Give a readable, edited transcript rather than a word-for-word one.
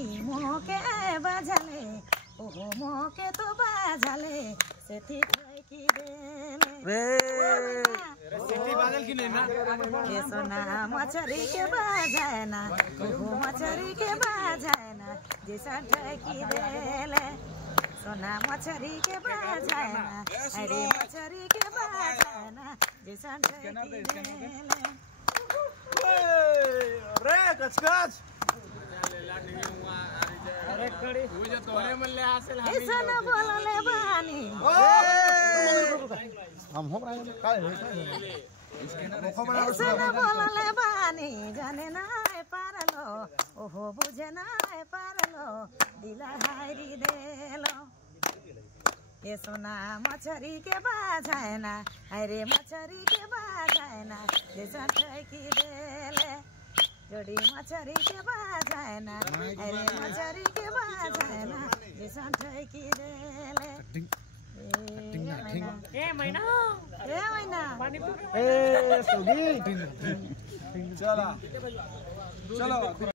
मोके बाजाले ओहो मोके तो बाजाले सेठी की देले सिटी बादल की नहीं ना ये सोना मछरी के बाजाए ना ओहो मछरी के बाजाए ना जैसा की देले सोना मछरी के बाजाए ना अरे मछरी के बाजाए ना जैसा की देले रे कचकच अरे कड़ी वो जो तोरे मल्ले हासिल ऐसा ना बोलले बानी हम हो रहा है काय ऐसा ना बोलले बानी जाने ना पारलो ओहो बुझे ना पारलो दिला हारी देलो ये सोना मछरी के बाजाए ना अरे मछरी के बाजाए ना जैसा की देले जोड़ी मछरी के बाजाए ना अरे मछरी के बाजाए ना जैसा की देले ए मैना ए सोगी चला चलो